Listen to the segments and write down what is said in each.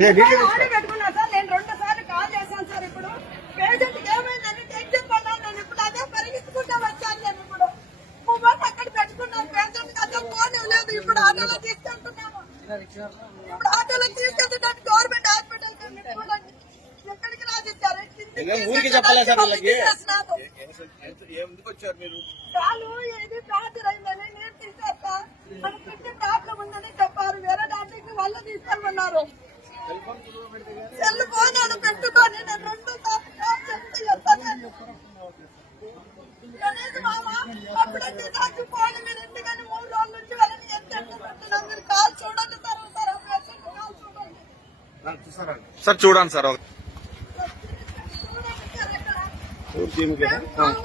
పెట్టుకున్నా సార్. నేను 2 సార్లు కాల్ చేశాను సార్. ఇప్పుడు పేషెంట్ ఏమైందని టెన్షన్ పడ్డాను. నేను ఇప్పుడు అదే పరిగెత్తుకుంటా వచ్చాను. నేను ఇప్పుడు మొబైల్ అక్కడ పెట్టుకున్నాను. పేషెంట్ అదే ఫోన్ ఇవ్వలేదు. ఇప్పుడు ఆటోలో తీసుకెళ్తున్నాము. ఇప్పుడు ఆటోలో తీసుకెళ్తున్నాను గవర్నమెంట్ హాస్పిటల్. ఎక్కడికి రాసిచ్చారు? ఊరికి చెప్పాలా సార్ వాళ్ళకి? కాలు ఇది ఫ్రాక్చర్ అయిందని నేను తీసేస్తా. మన కిడ్నీ ప్రాబ్లం ఉందని చెప్పారు. వేరే డాక్టర్కి వాళ్ళు తీసుకెళ్ళమన్నారు. సెల్ ఫోన్ అని పెట్టుకొని నేను 2 సార్లు మామ అప్పుడంటే సాక్షి ఫోన్ మీరు ఎందుకని 3 రోజుల నుంచి వాళ్ళని ఎంత పెట్టున్నాం. మీరు కాల్ చూడండి సార్. సార్ ఆ పేషెంట్ కాల్ చూడండి సార్. చూడండి సార్.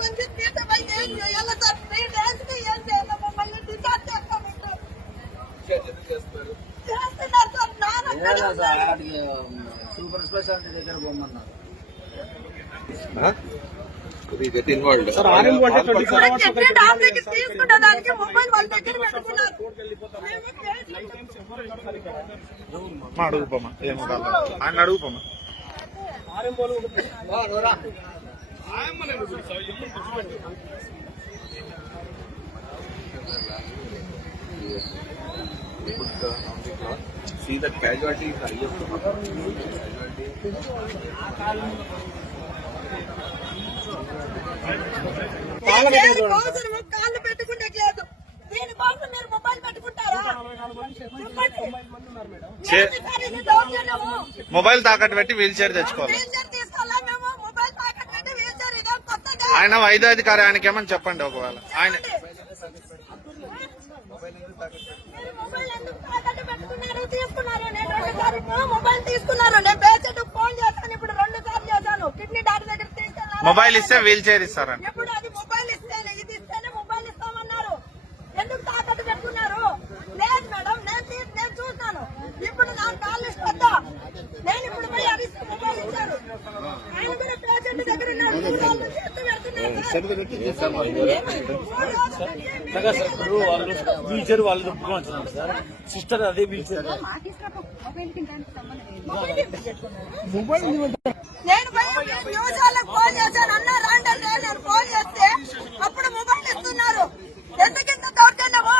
మంచి తీర్థమై ఏం చేయాలి సార్? 3 days కి ఏం చేయాలి? మమ్మల్ని డిశ్చార్జ్ చేస్తామంటారు. చేస్తున్నారు సార్. సూపర్ స్పెషాలిటీ దగ్గర పోమన్నారు. తీసుకునేదానికి మొబైల్ వాళ్ళ దగ్గర పెట్టుకున్నారు. అడుగుపోమా ఆయన అడుగుపోమా. See that casualty is highest. కాళ్ళు పెట్టుకుంటే లేదు. దీనికోసం మీరు మొబైల్ పెట్టుకుంటారా? మొబైల్ తాకట్టు పెట్టి వీల్ చైర్ తెచ్చుకోవాలి. తీసుకోవాలా మేము? మొబైల్ తాకట్టు పెట్టి వీల్ చైర్ ఇదే కొత్తగా. ఆయన వైద్యాధికారి, ఆయనకి ఏమని చెప్పండి. ఒకవేళ ఆయన మొబైల్ ఎందుకు తాకట్టు పెట్టుకున్నారు? తీసుకున్నారు. నేను 2 సార్లు మొబైల్ తీసుకున్నారు. నేను పేషెంట్ ఫోన్ చేశాను. ఇప్పుడు 2 సార్లు చేశాను. కిడ్నీ డాక్టర్ దగ్గర తీసుకెళ్ళాను. మొబైల్ ఇస్తే వీల్ చైర్ ఇస్తారండి. ఇప్పుడు అది మొబైల్ ఇస్తేనే, ఇది ఇస్తేనే మొబైల్ ఇస్తామన్నారు. ఎందుకు తాకట్టు పెట్టుకున్నారు? లేదు మేడం, నేను చూస్తాను. ఇప్పుడు నా కాల్ లిస్ట్ వద్దా? నేను ఇప్పుడు పోయి అరిస్తే మొబైల్ ఇచ్చారు. ఆయన కూడా పేషెంట్ దగ్గర ఉన్నాడు. 3 సార్లు నుంచి ఎత్తు పెడుతున్నారు. వీల్ చైర్ వాళ్ళు చెప్పుకోవచ్చు సార్. సిస్టర్ అదే వీల్ చైర్. నేను న్యూసాలకు ఫోన్ చేశాను. అన్న రాండి. నేను ఫోన్ చేస్తే అప్పుడు మొబైల్ ఇస్తున్నారు. ఎందుకింత దౌర్జన్యము?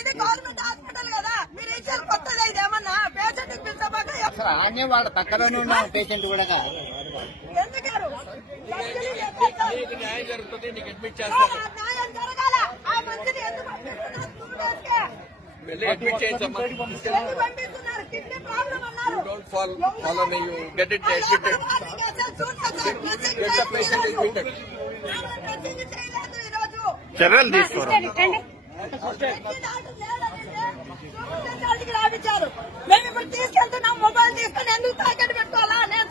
ఇది గవర్నమెంట్ హాస్పిటల్ కదా. మీరు ఇచ్చారు కొత్తది. ఇదేమన్నా పేషెంట్ పిలిచబాక వాళ్ళ పక్కన పేషెంట్ కూడా ఎందుకారు? న్యాయం జరుగుతుంది. నీకు అడ్మిట్ న్యాయం జరగాల. ఆ మంచిని ఎందుకు అడ్మిట్ చేయించమ్మా. పంపిస్తున్నారు? కిడ్నీ ప్రాబ్లం అన్నారు. Don't follow me. You get it admitted. Get the patient admitted. చర్యలు తీసుకోవాలి. రావించారు. మేము ఇప్పుడు తీసుకెళ్తున్నాం. మొబైల్ తీసుకుని ఎందుకు తాకట్టు పెట్టుకోవాలా? నేను